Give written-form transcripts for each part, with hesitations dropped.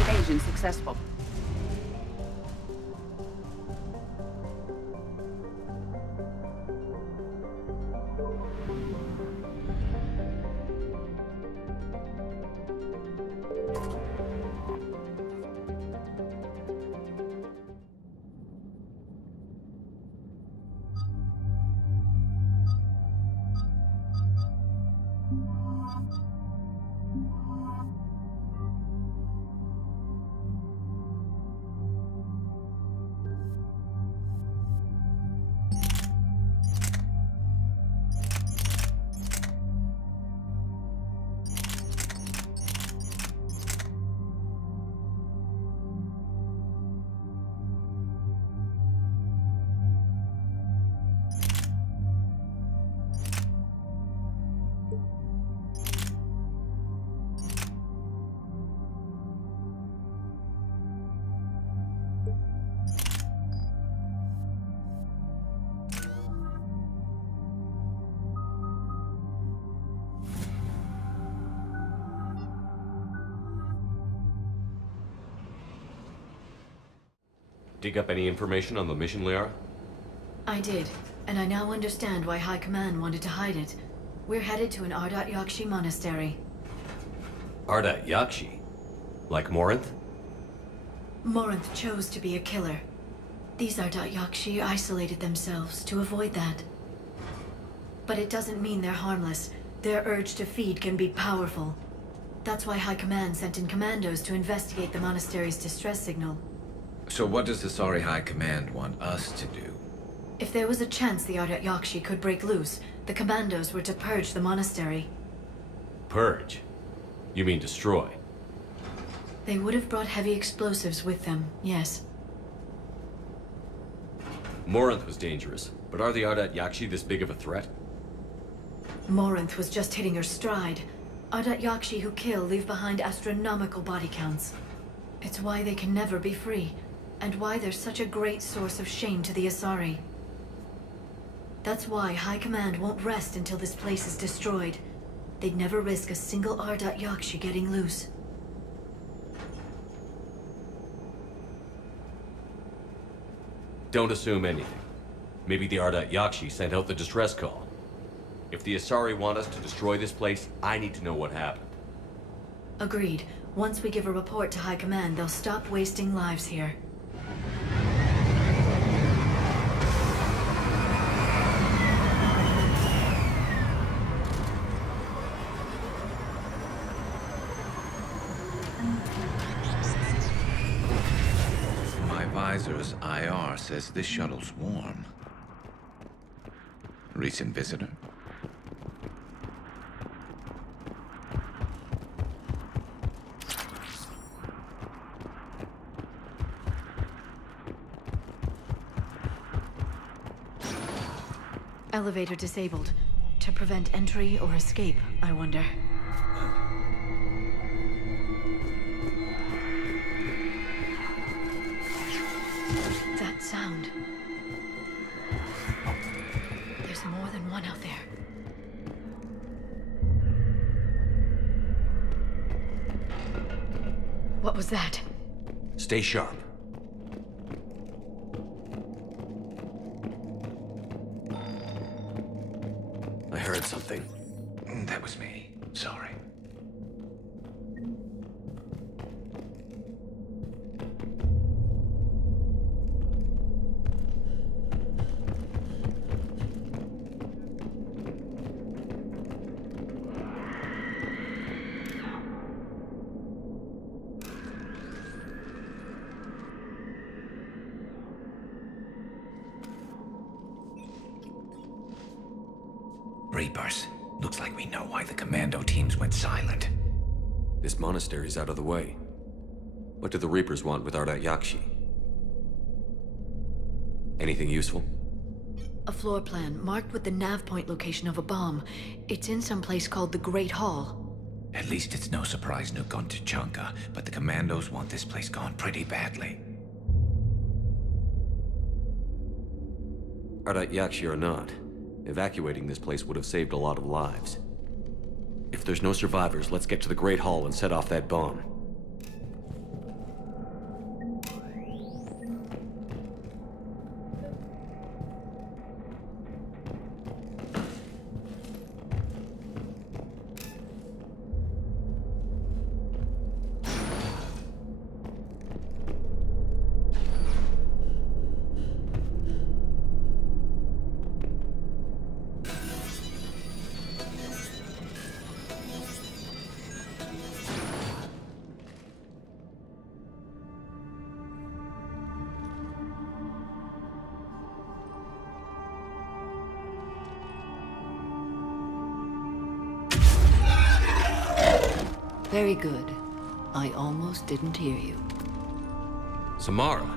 Evasion successful. Dig up any information on the mission, Liara? I did, and I now understand why High Command wanted to hide it. We're headed to an Ardat Yakshi monastery. Ardat Yakshi? Like Morinth? Morinth chose to be a killer. These Ardat Yakshi isolated themselves to avoid that. But it doesn't mean they're harmless. Their urge to feed can be powerful. That's why High Command sent in commandos to investigate the monastery's distress signal. So what does the Sorry High Command want us to do? If there was a chance the Ardat Yakshi could break loose, the commandos were to purge the monastery. Purge? You mean destroy? They would have brought heavy explosives with them, yes. Morinth was dangerous, but are the Ardat Yakshi this big of a threat? Morinth was just hitting her stride. Ardat Yakshi who kill leave behind astronomical body counts. It's why they can never be free, and why they're such a great source of shame to the Asari. That's why High Command won't rest until this place is destroyed. They'd never risk a single Ardat Yakshi getting loose. Don't assume anything. Maybe the Ardat Yakshi sent out the distress call. If the Asari want us to destroy this place, I need to know what happened. Agreed. Once we give a report to High Command, they'll stop wasting lives here. My visor's IR says this shuttle's warm. Recent visitor? Elevator disabled. To prevent entry or escape, I wonder. That sound. There's more than one out there. What was that? Stay sharp. I heard something. That was me. Sorry. Reapers. Looks like we know why the commando teams went silent. This monastery's out of the way. What do the Reapers want with Ardat Yakshi? Anything useful? A floor plan marked with the nav point location of a bomb. It's in some place called the Great Hall. At least it's no surprise Nuke gone to Chunka, but the Commandos want this place gone pretty badly. Ardat Yakshi or not, evacuating this place would have saved a lot of lives. If there's no survivors, let's get to the Great Hall and set off that bomb. Very good. I almost didn't hear you. Samara!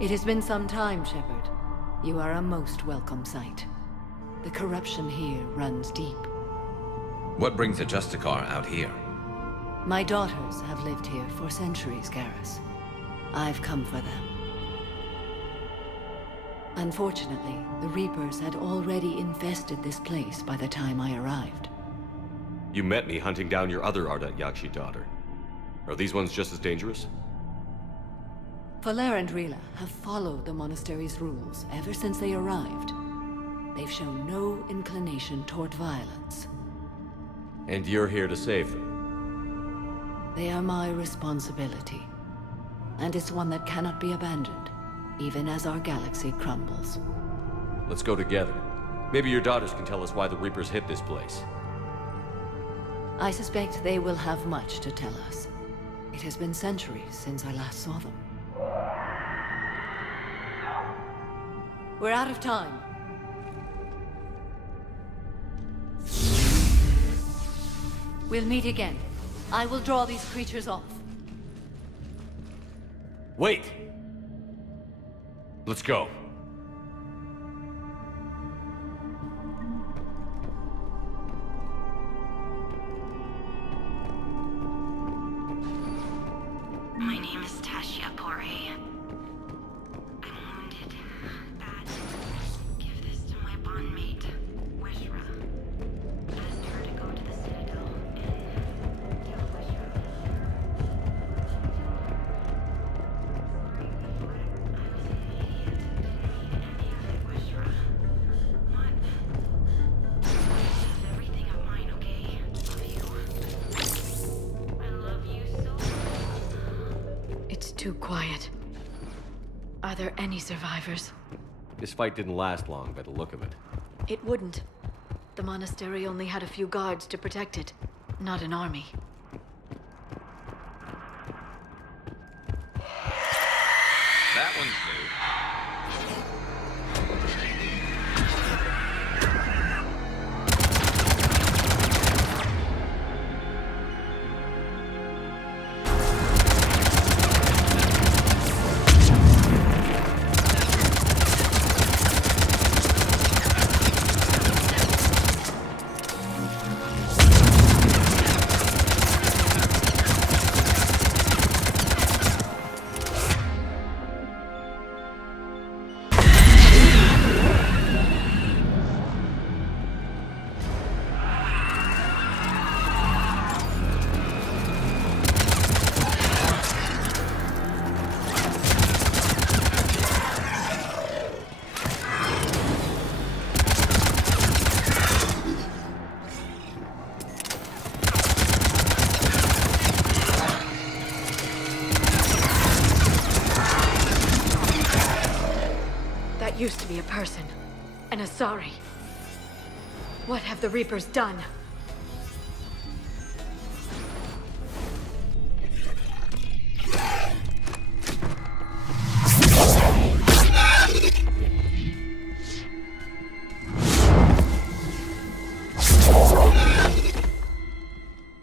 It has been some time, Shepard. You are a most welcome sight. The corruption here runs deep. What brings a Justicar out here? My daughters have lived here for centuries, Garrus. I've come for them. Unfortunately, the Reapers had already infested this place by the time I arrived. You met me hunting down your other Ardat Yakshi daughter. Are these ones just as dangerous? Valer and Rila have followed the monastery's rules ever since they arrived. They've shown no inclination toward violence. And you're here to save them? They are my responsibility. And it's one that cannot be abandoned, even as our galaxy crumbles. Let's go together. Maybe your daughters can tell us why the Reapers hit this place. I suspect they will have much to tell us. It has been centuries since I last saw them. We're out of time. We'll meet again. I will draw these creatures off. Wait! Let's go. My name is Tashia Pore. I'm wounded. Bad. Give this to my bondmate, Weshra. Asked her to go to the Citadel and tell Weshra. I was an idiot. Didn't mean any of it, Weshra. What? This is everything of mine, okay? Love you. I love you so much. It's too quiet. Are there any survivors? This fight didn't last long by the look of it. It wouldn't. The monastery only had a few guards to protect it, not an army. That one's new. Used to be a person, an Asari. What have the Reapers done?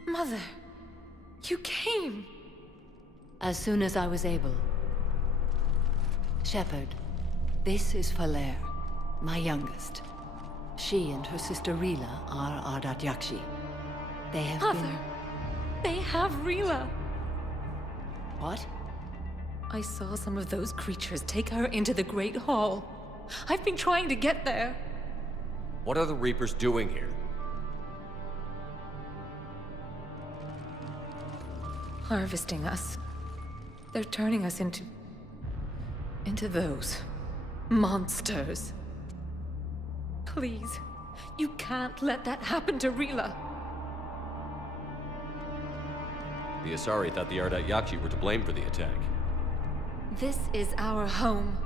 Mother, you came. As soon as I was able. Shepard. This is Valer. My youngest. She and her sister Rila are Ardat Yakshi. They have Mother, they have Rila. What? I saw some of those creatures take her into the Great Hall. I've been trying to get there. What are the Reapers doing here? Harvesting us. They're turning us into those monsters. Please, you can't let that happen to Rila. The Asari thought the Ardat Yakshi were to blame for the attack. This is our home.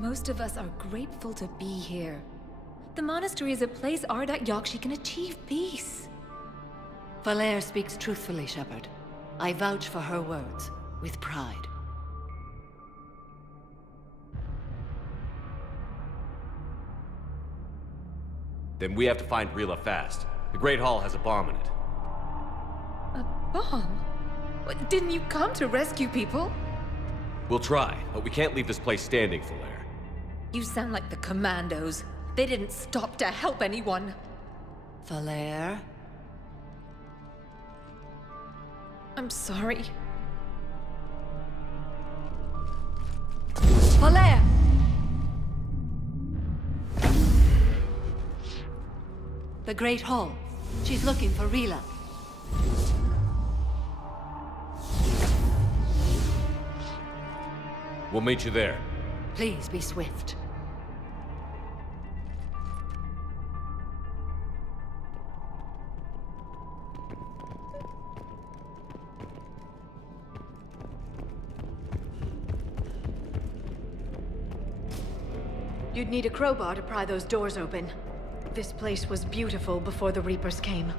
Most of us are grateful to be here. The monastery is a place Ardat Yakshi can achieve peace. Valere speaks truthfully, Shepard. I vouch for her words, with pride. Then we have to find Rila fast. The Great Hall has a bomb in it. A bomb? What, didn't you come to rescue people? We'll try, but we can't leave this place standing, Valere. You sound like the Commandos. They didn't stop to help anyone. Valere? I'm sorry. Valere! The Great Hall. She's looking for Rila. We'll meet you there. Please be swift. You'd need a crowbar to pry those doors open. This place was beautiful before the Reapers came.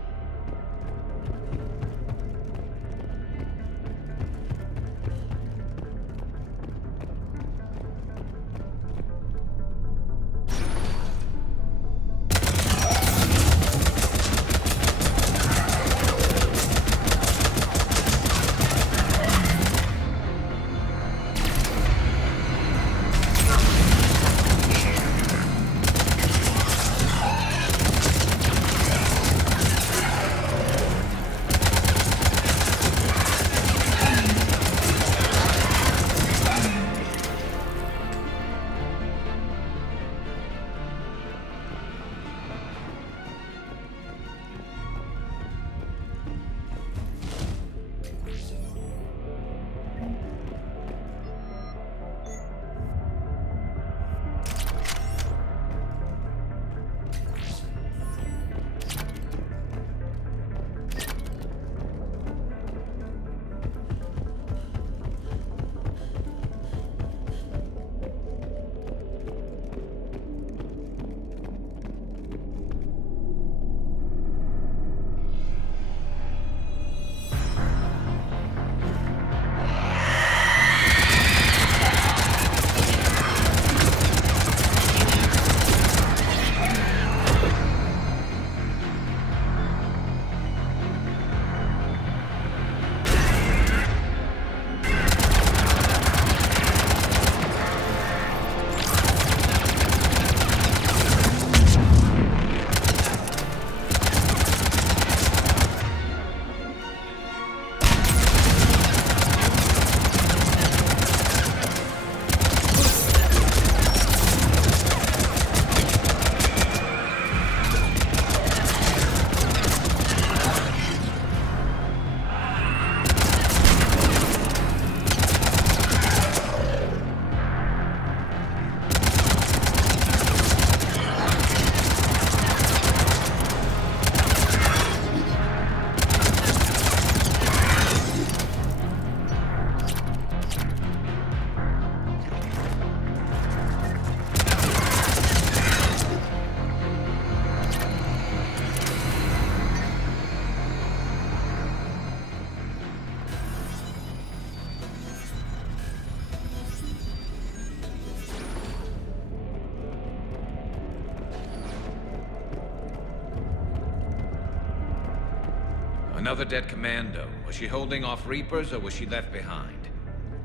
Another dead commando. Was she holding off Reapers, or was she left behind?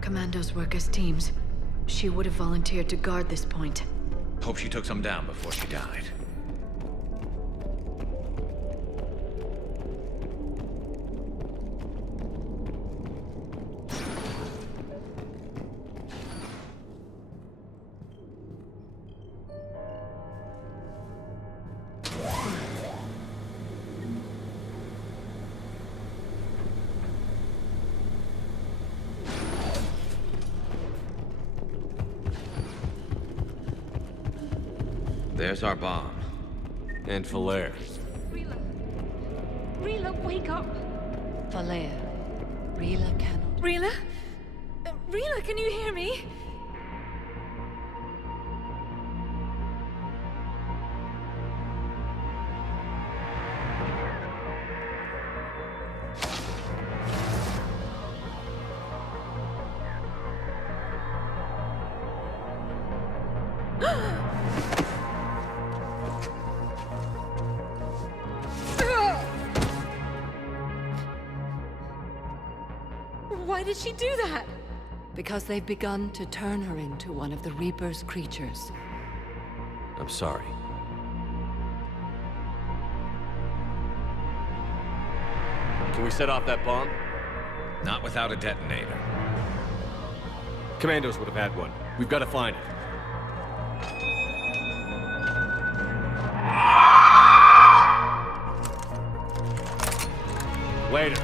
Commandos work as teams. She would have volunteered to guard this point. Hope she took some down before she died. There's our bomb. And Falair. Rila. Rila, wake up. Falair. Rila cannot. Rila? Rila, can you hear me? Why did she do that? Because they've begun to turn her into one of the Reaper's creatures. I'm sorry. Can we set off that bomb? Not without a detonator. Commandos would have had one. We've got to find it. Later.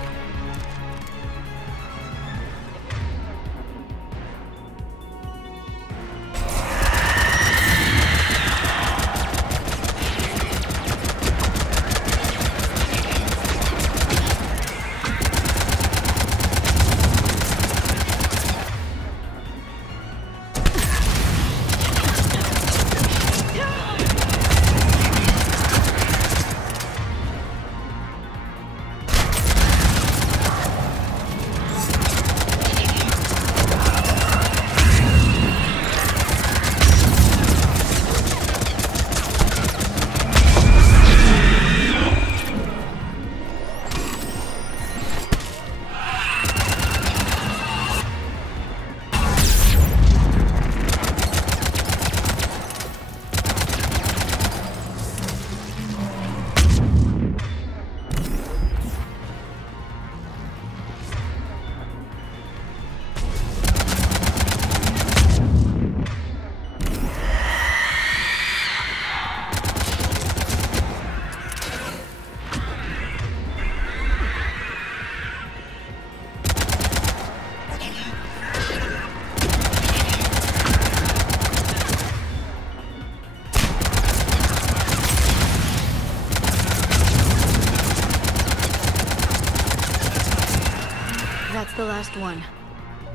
That's the last one.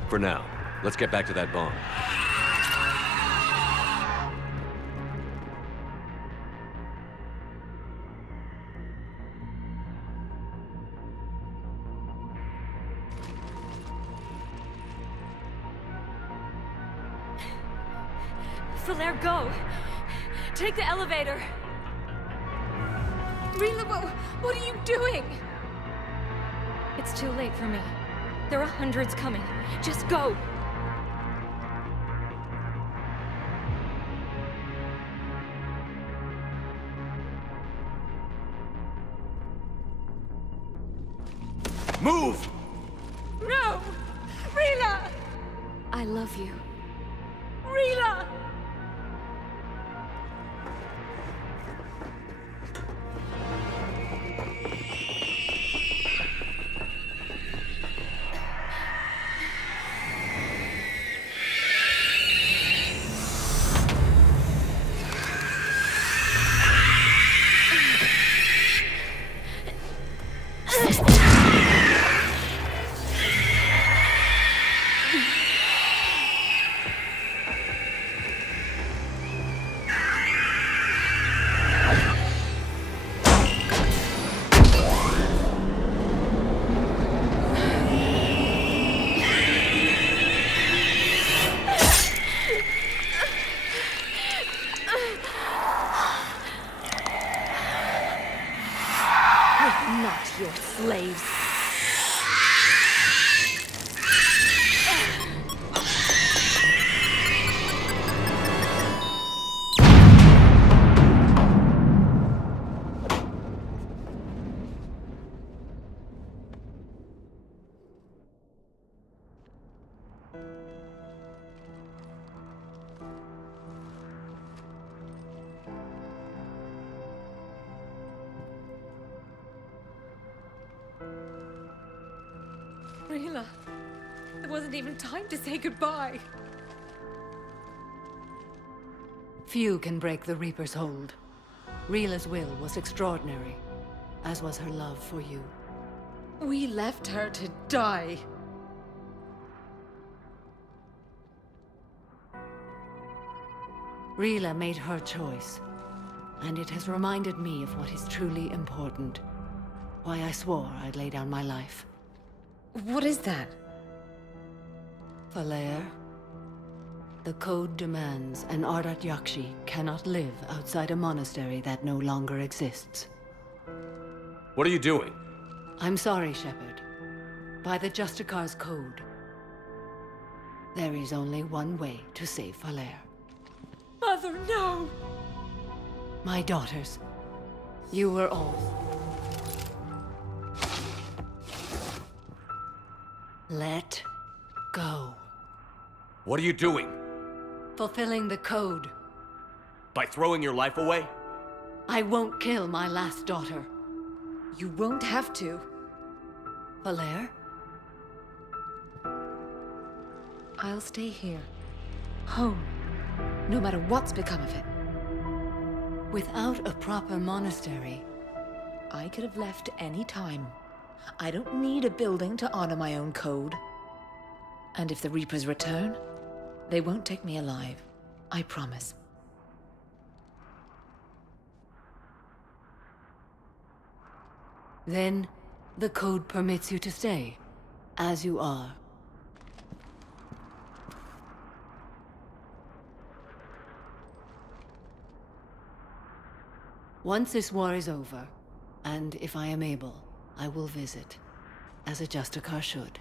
For now, let's get back to that bomb. Falair, go! Take the elevator! Rila, what are you doing? It's too late for me. There are hundreds coming. Just go! Move! No! Rila! I love you. Rila! Not your slaves. wasn't even time to say goodbye. Few can break the Reaper's hold. Rila's will was extraordinary, as was her love for you. We left her to die. Rila made her choice, and it has reminded me of what is truly important. Why I swore I'd lay down my life. What is that? Falair, the code demands an Ardat Yakshi cannot live outside a monastery that no longer exists. What are you doing? I'm sorry, Shepard. By the Justicar's code, there is only one way to save Falair. Mother, no! My daughters, you were all. Let go. What are you doing? Fulfilling the code. By throwing your life away? I won't kill my last daughter. You won't have to. Falair? I'll stay here. Home. No matter what's become of it. Without a proper monastery, I could have left any time. I don't need a building to honor my own code. And if the Reapers return, they won't take me alive. I promise. then the code permits you to stay, as you are. Once this war is over, and if I am able, I will visit, as a Justicar should.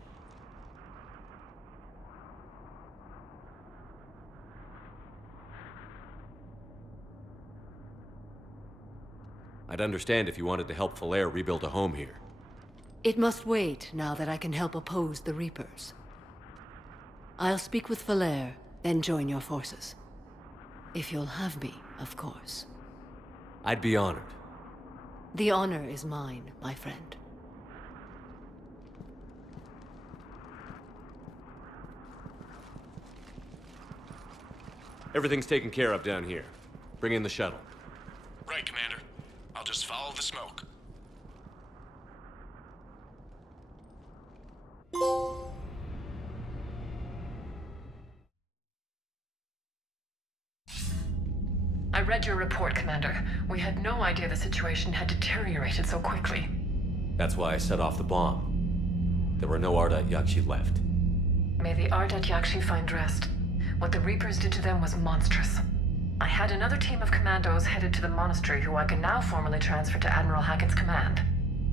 I'd understand if you wanted to help Falair rebuild a home here. It must wait now that I can help oppose the Reapers. I'll speak with Falair, then join your forces. If you'll have me, of course. I'd be honored. The honor is mine, my friend. Everything's taken care of down here. Bring in the shuttle. Right, Commander. I'll just follow the smoke. I read your report, Commander. We had no idea the situation had deteriorated so quickly. That's why I set off the bomb. There were no Ardat Yakshi left. May the Ardat Yakshi find rest. What the Reapers did to them was monstrous. I had another team of commandos headed to the monastery who I can now formally transfer to Admiral Hackett's command.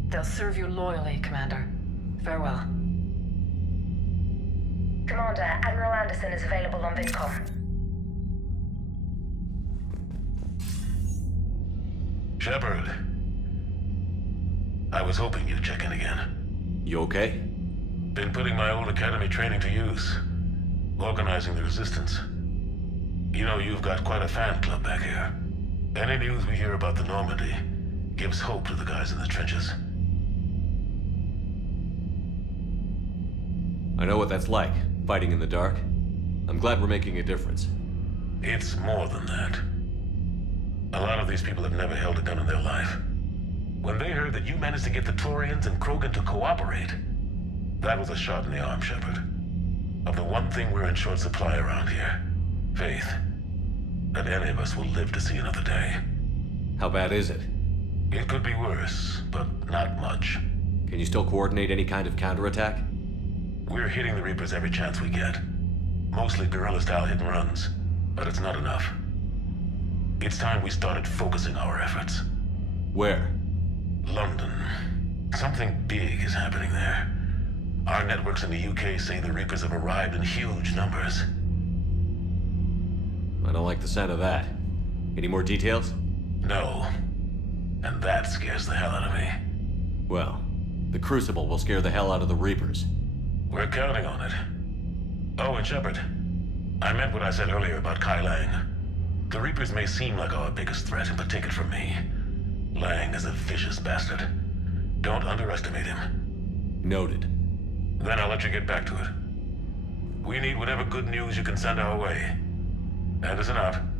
They'll serve you loyally, Commander. Farewell. Commander, Admiral Anderson is available on VidCom. Shepard. I was hoping you'd check in again. You okay? Been putting my old academy training to use. Organizing the resistance. You know, you've got quite a fan club back here. Any news we hear about the Normandy gives hope to the guys in the trenches. I know what that's like, fighting in the dark. I'm glad we're making a difference. It's more than that. A lot of these people have never held a gun in their life. When they heard that you managed to get the Turians and Krogan to cooperate, that was a shot in the arm, Shepard. Of the one thing we're in short supply around here. Faith. That any of us will live to see another day. How bad is it? It could be worse, but not much. Can you still coordinate any kind of counterattack? We're hitting the Reapers every chance we get. Mostly guerrilla-style hit and runs, but it's not enough. It's time we started focusing our efforts. Where? London. Something big is happening there. Our networks in the UK say the Reapers have arrived in huge numbers. I don't like the sound of that. Any more details? No. And that scares the hell out of me. Well, the Crucible will scare the hell out of the Reapers. We're counting on it. Oh, and Shepard, I meant what I said earlier about Kai Lang. The Reapers may seem like our biggest threat, but take it from me. Lang is a vicious bastard. Don't underestimate him. Noted. Then I'll let you get back to it. We need whatever good news you can send our way. Anderson out.